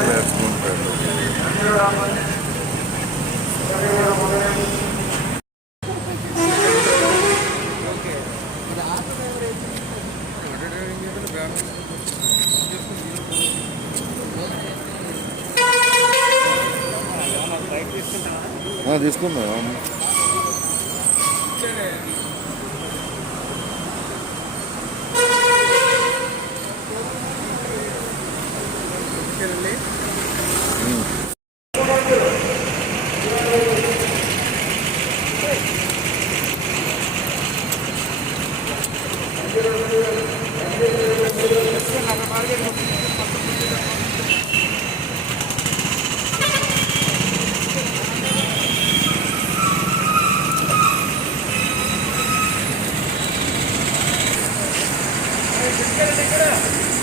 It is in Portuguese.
నేర్చుకుంటాను Não, é disco não. Gracias. ఇక్కడ.